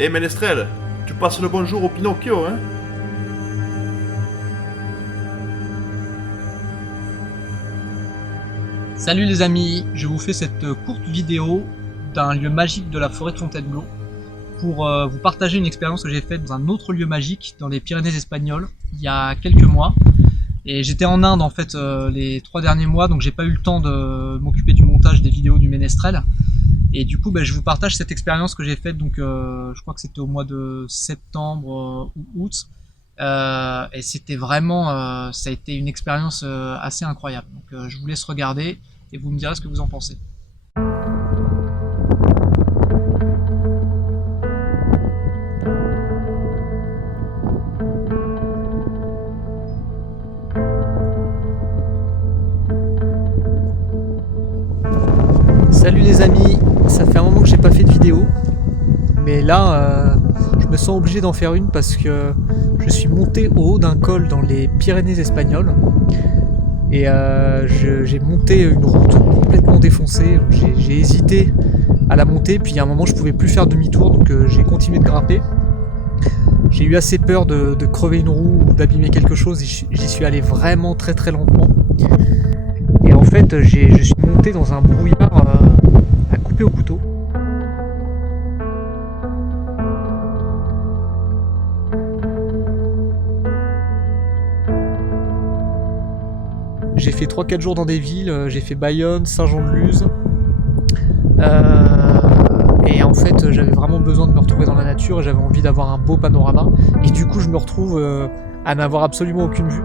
Eh Ménestrel, tu passes le bonjour au Pinocchio, hein? Salut les amis, je vous fais cette courte vidéo d'un lieu magique de la forêt de Fontainebleau pour vous partager une expérience que j'ai faite dans un autre lieu magique dans les Pyrénées espagnoles il y a quelques mois. Et j'étais en Inde en fait les 3 derniers mois, donc j'ai pas eu le temps de m'occuper du montage des vidéos du Ménestrel. Et du coup je vous partage cette expérience que j'ai faite, donc je crois que c'était au mois de septembre ou août. Et c'était vraiment, ça a été une expérience assez incroyable. Donc je vous laisse regarder et vous me direz ce que vous en pensez. Salut les amis, ça fait un moment que j'ai pas fait de vidéo, mais là je me sens obligé d'en faire une parce que je suis monté au haut d'un col dans les Pyrénées espagnoles et j'ai monté une route complètement défoncée. J'ai hésité à la monter, puis à un moment je pouvais plus faire demi-tour, donc j'ai continué de grimper. J'ai eu assez peur de crever une roue ou d'abîmer quelque chose et j'y suis allé vraiment très très lentement. Et en fait je suis monté dans un brouillard à couper au couteau. J'ai fait 3-4 jours dans des villes, j'ai fait Bayonne, Saint-Jean-de-Luz. Et en fait j'avais vraiment besoin de me retrouver dans la nature et j'avais envie d'avoir un beau panorama. Et du coup je me retrouve à n'avoir absolument aucune vue.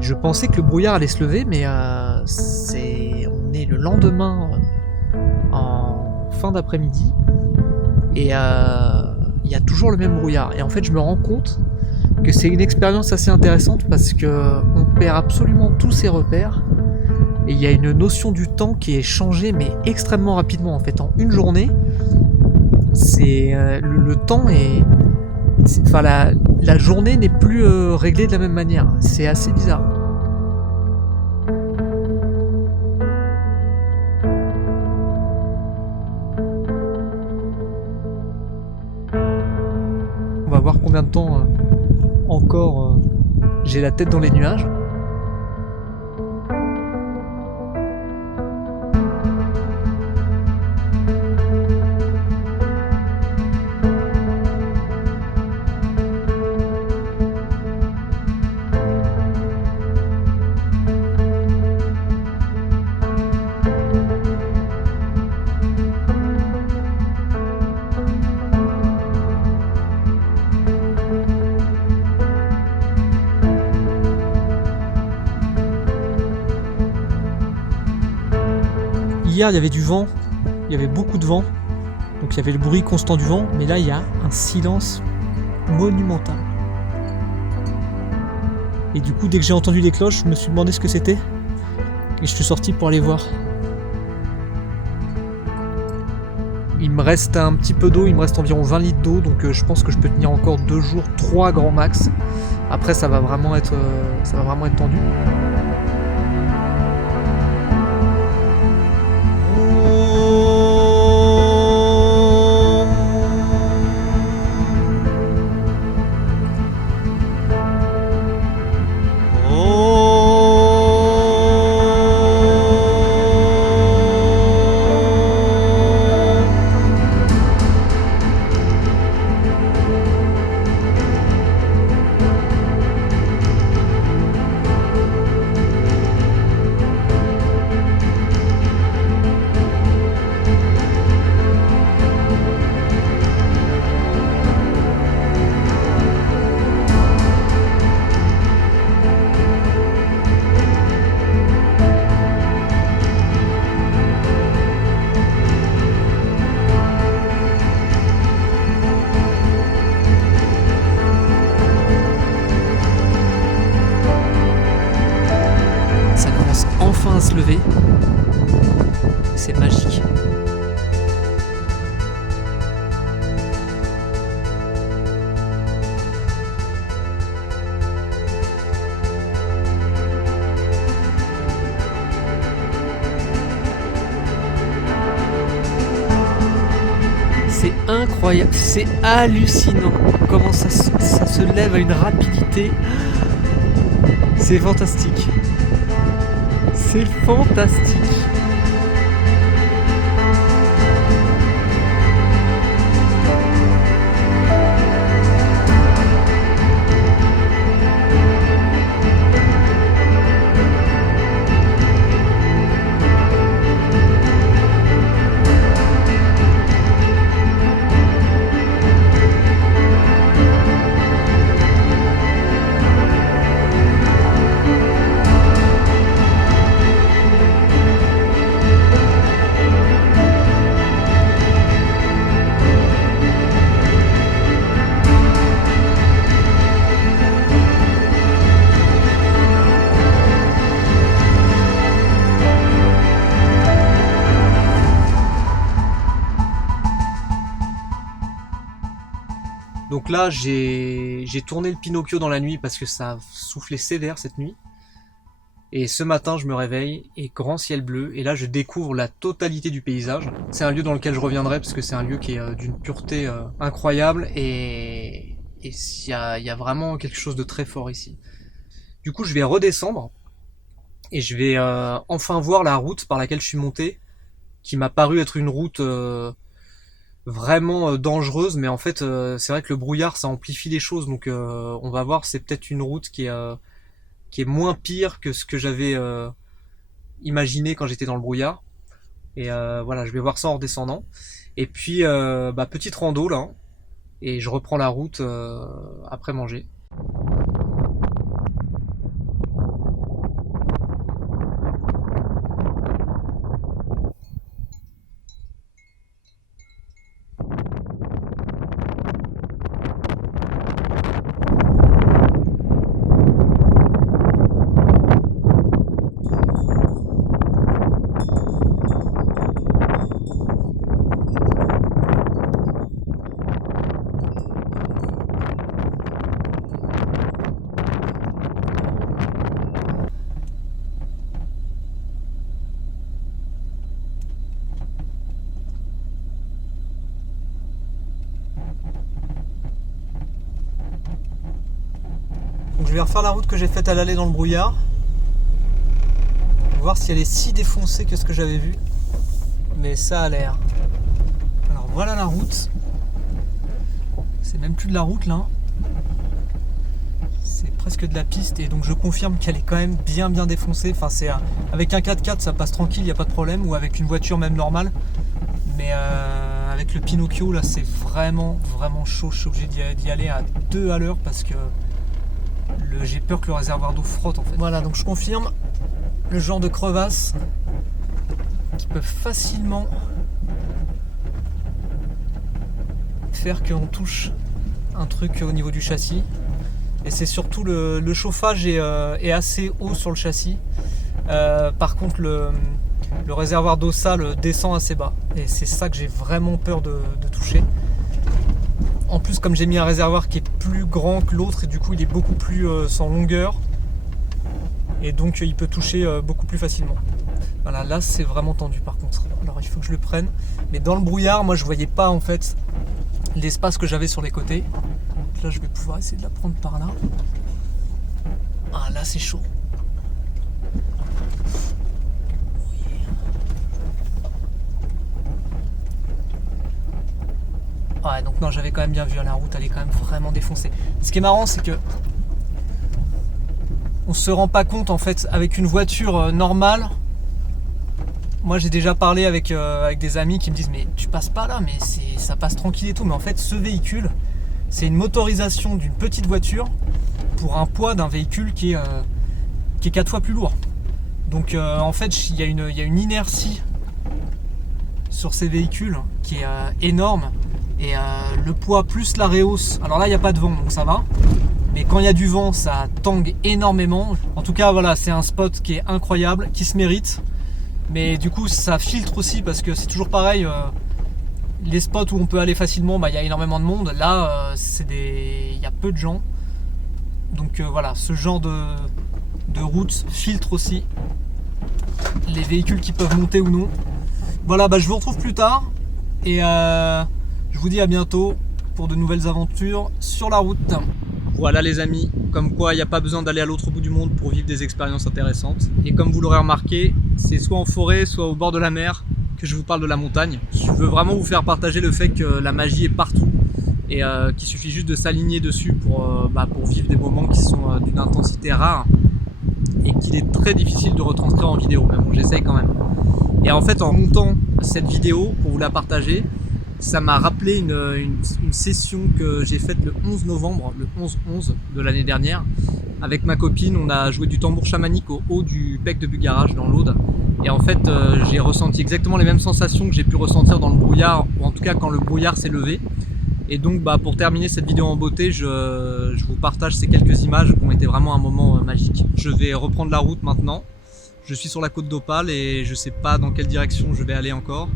Je pensais que le brouillard allait se lever, mais on est le lendemain en fin d'après-midi et il y a toujours le même brouillard. Et en fait, je me rends compte que c'est une expérience assez intéressante parce que on perd absolument tous ses repères et il y a une notion du temps qui est changée, mais extrêmement rapidement. En fait, en une journée, c'est le temps est, enfin la journée n'est plus réglée de la même manière. C'est assez bizarre. On va voir combien de temps encore j'ai la tête dans les nuages. Hier, il y avait du vent, il y avait beaucoup de vent, donc il y avait le bruit constant du vent, mais là, il y a un silence monumental. Et du coup, dès que j'ai entendu les cloches, je me suis demandé ce que c'était, et je suis sorti pour aller voir. Il me reste un petit peu d'eau, il me reste environ 20 litres d'eau, donc je pense que je peux tenir encore 2 jours, 3 grand max. Après, ça va vraiment être tendu. Ça commence enfin à se lever. C'est magique. incroyable, c'est hallucinant comment ça se lève à une rapidité. C'est fantastique. C'est fantastique. Donc là, j'ai tourné le Pinocchio dans la nuit parce que ça a soufflé sévère cette nuit. Et ce matin, je me réveille et grand ciel bleu. Et là, je découvre la totalité du paysage. C'est un lieu dans lequel je reviendrai parce que c'est un lieu qui est d'une pureté incroyable. Et il y a vraiment quelque chose de très fort ici. Du coup, je vais redescendre. Et je vais enfin voir la route par laquelle je suis monté. Qui m'a paru être une route... vraiment dangereuse, mais en fait c'est vrai que le brouillard ça amplifie les choses, donc on va voir, c'est peut-être une route qui est moins pire que ce que j'avais imaginé quand j'étais dans le brouillard. Et voilà, je vais voir ça en redescendant. Et puis petite rando là, et je reprends la route après manger. Donc je vais refaire la route que j'ai faite à l'aller dans le brouillard. Voir si elle est si défoncée que ce que j'avais vu. Mais ça a l'air. Alors voilà la route. C'est même plus de la route là. C'est presque de la piste et donc je confirme qu'elle est quand même bien défoncée. Enfin avec un 4x4 ça passe tranquille, il n'y a pas de problème. Ou avec une voiture même normale. Mais avec le Pinocchio là c'est vraiment chaud. Je suis obligé d'y aller à 2 à l'heure parce que j'ai peur que le réservoir d'eau frotte en fait. Voilà, donc je confirme le genre de crevasse qui peuvent facilement faire qu'on touche un truc au niveau du châssis. Et c'est surtout le chauffage est assez haut sur le châssis. Par contre le réservoir d'eau sale descend assez bas. Et c'est ça que j'ai vraiment peur de toucher. En plus, comme j'ai mis un réservoir qui est plus grand que l'autre, et du coup il est beaucoup plus sans longueur, et donc il peut toucher beaucoup plus facilement. Voilà, là c'est vraiment tendu par contre. Alors il faut que je le prenne. Mais dans le brouillard, moi je voyais pas en fait l'espace que j'avais sur les côtés. Donc là je vais pouvoir essayer de la prendre par là. Ah là c'est chaud. Ouais, donc non, j'avais quand même bien vu, la route elle est quand même vraiment défoncée. Ce qui est marrant, c'est que on se rend pas compte en fait avec une voiture normale. Moi j'ai déjà parlé avec des amis qui me disent mais tu passes pas là, mais ça passe tranquille et tout. Mais en fait ce véhicule, c'est une motorisation d'une petite voiture pour un poids d'un véhicule qui est 4 fois plus lourd. Donc en fait il y a une inertie sur ces véhicules qui est énorme. Et le poids plus la réhausse, alors là il n'y a pas de vent donc ça va, mais quand il y a du vent ça tangue énormément. En tout cas voilà, c'est un spot qui est incroyable, qui se mérite, mais du coup ça filtre aussi parce que c'est toujours pareil, les spots où on peut aller facilement, il y a énormément de monde, là il y a peu de gens, donc voilà, ce genre de route filtre aussi les véhicules qui peuvent monter ou non. Voilà, je vous retrouve plus tard et Je vous dis à bientôt pour de nouvelles aventures sur la route. Voilà les amis, comme quoi il n'y a pas besoin d'aller à l'autre bout du monde pour vivre des expériences intéressantes. Et comme vous l'aurez remarqué, c'est soit en forêt, soit au bord de la mer que je vous parle de la montagne. Je veux vraiment vous faire partager le fait que la magie est partout et qu'il suffit juste de s'aligner dessus pour vivre des moments qui sont d'une intensité rare et qu'il est très difficile de retranscrire en vidéo, mais bon, j'essaye quand même. Et en fait, en montant cette vidéo pour vous la partager, ça m'a rappelé une session que j'ai faite le 11 novembre, le 11-11 de l'année dernière. Avec ma copine, on a joué du tambour chamanique au haut du bec de Bugarach dans l'Aude. Et en fait, j'ai ressenti exactement les mêmes sensations que j'ai pu ressentir dans le brouillard, ou en tout cas quand le brouillard s'est levé. Et donc pour terminer cette vidéo en beauté, je vous partage ces quelques images qui ont été vraiment un moment magique. Je vais reprendre la route maintenant. Je suis sur la côte d'Opale et je sais pas dans quelle direction je vais aller encore.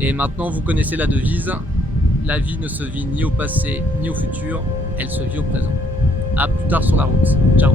Et maintenant vous connaissez la devise, la vie ne se vit ni au passé ni au futur, elle se vit au présent. A plus tard sur la route, ciao.